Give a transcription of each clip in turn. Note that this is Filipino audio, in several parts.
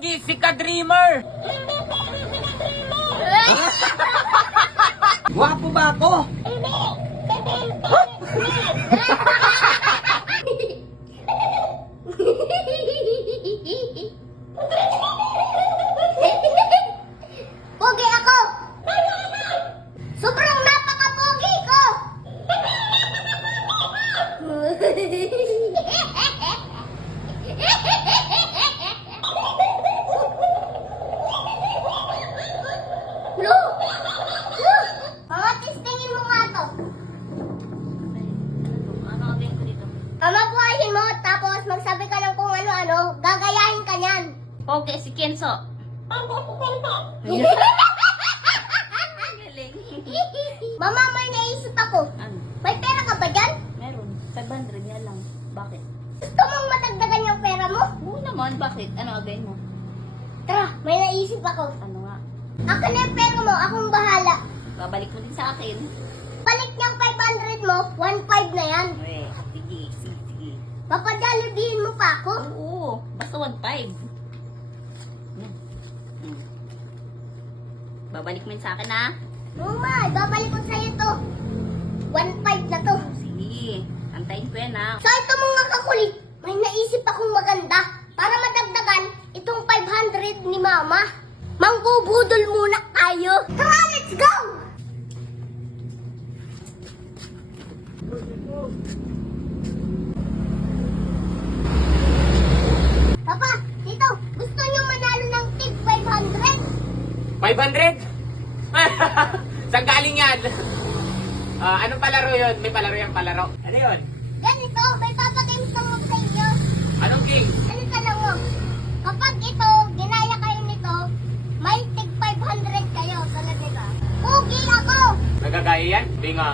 Pogi si ka-dreamer! Gwapo ba ako? Pogi ako! Sobrang napaka-pogi ko! Lu! Mga testingin mo nga to. Ano gagawin ko dito? Mabuhayin mo, tapos magsabi ka ng kung ano-ano, gagayahin ka niyan. Okay, si Kenzo. Galing. Galing. Mama, may naisip ako. Ano? May pera ka ba dyan? Meron. 500 yan lang. Bakit? Gusto mong madagdagan yung pera mo? Oo naman. Bakit? Ano gagawin mo? Tara, may naisip ako. Ano nga? Akin na yung pera mo, akong bahala. Babalik mo din sa akin. Palit niyang 500 mo, 1.5 na yan. Eh, sige. Sige. Papadalibihin mo pa ako. Oo. Basta 1.5. Babalik mo yun sa akin, ha? Ma, babalik ko sa'yo to. 1.5 na to. Sige. Antayin ko yan, ha? So ito mga kakulit, may naisip akong maganda para madagdagan itong 500 ni Mama. Mangbubudol muna tayo. Tara, let's go! Papa, dito, gusto niyo manalo ng tig 500? 500? Saan galing yan? Anong palaro yun? May palaro yan, palaro. Ano yun? Ganito, may papagames ko sa inyo. Anong game? Ganito lang mo. Kapag ito, ginaya kayo nito, may tig 500 kayo. Tulad nito. Pugi ako! Nagagaya yan? Hindi nga.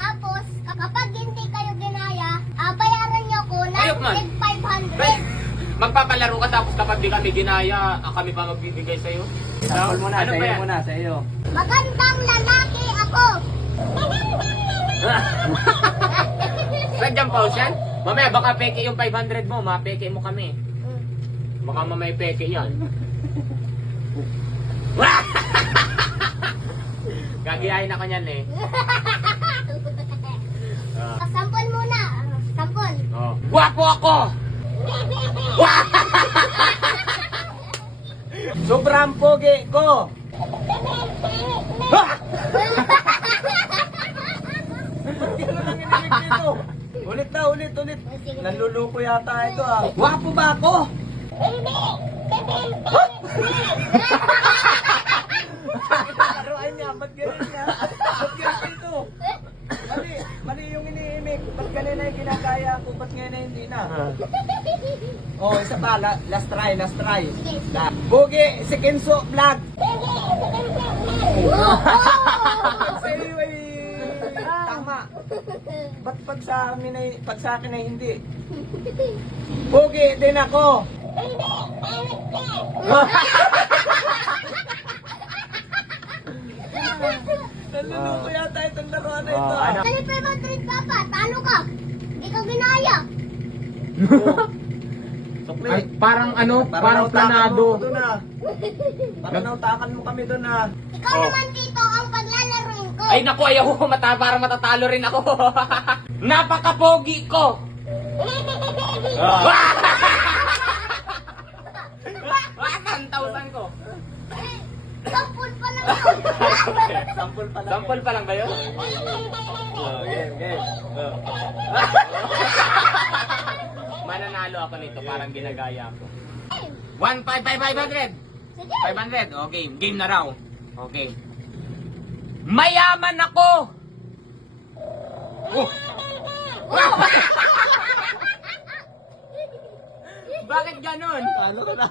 Tapos, kapag hindi kayo ginaya, bayaran niyo ko ng Ayok man. tig 500. Magpapalaro ka tapos kapag di kami ginaya, kami pa magbibigay sa'yo? Sample mo na, Ano sa ba iyo yan? muna, sa iyo. Magandang lalaki ako. Saan pause yan? Mamaya baka peke yung 500 mo, mapeke mo kami. Baka mamaya peke yan. Gagiyahin ako niyan eh. Sampol muna. Sampol. Oh. Gwapo ako! Sobrang pogi ko! Hindi ko lang inilig dito. Ulit na, ulit. Nanluluko yata ito ah. Gwapo ba ako? Laruan niya, ba't ganun niya? Ba't ganun ito? Mali yung iniimik. Ba't ganun na yung ginagaya ko? Ba't ngayon na hindi na? Oh, isa pa. Last try. Bugi, si Kenzo Vlog. Sa iyo ay tama. Ba't pag sa akin ay hindi? Bugi din ako. Naluloko yata itong laruan na ito. Ano? Kali 500 papa, talo ka. Ikaw ginaya. Ay, parang ano, parang planado. Parang nautakan mo kami doon ah. Ikaw Oh. naman dito ang paglalaroin ko. Ay naku, ayaw ko parang matatalo rin ako. Napaka-pogi ko. Ang 1,000 ko. Sampul pa lang ako. Sample pa lang. Sample pa lang ba yun? Game. Mananalo ako nito, parang ginagaya ko. 500. Sige. 500, okay. Game na raw. Okay. Mayaman ako! Oh. Bakit ganon? Talo ka na.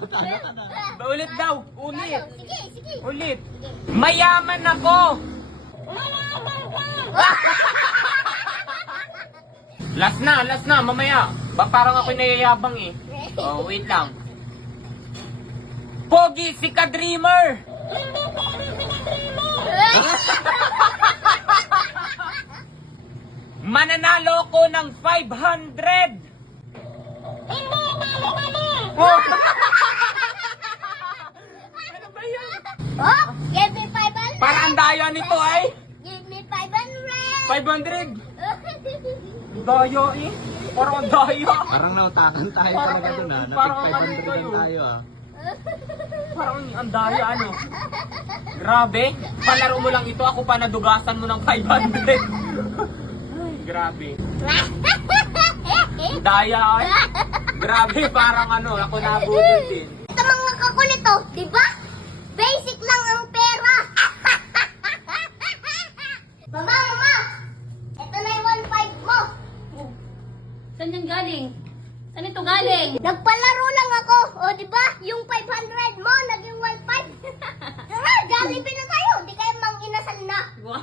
Ulit daw. Ulit. Sige. Ulit. Mayaman ako! Last na. Mamaya. Parang ako nayayabang eh. Oh, wait lang. Pogi si ka-dreamer! Mananalo ko ng 500! daya eh. Parang ang daya. Parang nautakan tayo talaga dun ah. Parang Napig ano 500 kayo? lang tayo ah. Parang ang daya ano. Grabe. Palaro mo lang ito. Ako pa nadugasan mo ng 500. Ay, grabe. Daya ay. Grabe, parang ano. Ako nabudol din. Ito mga kakulit oh, di ba? Basic lang ang pera. Mama, mama! Ito na yung 1.5 mo. Saan yan galing? Saan ito galing? Nagpalaro lang ako. O, di ba? Yung 500 mo, naging 1.5. Tara, Jollibee na tayo. Di kayo mang inasal na. Wow.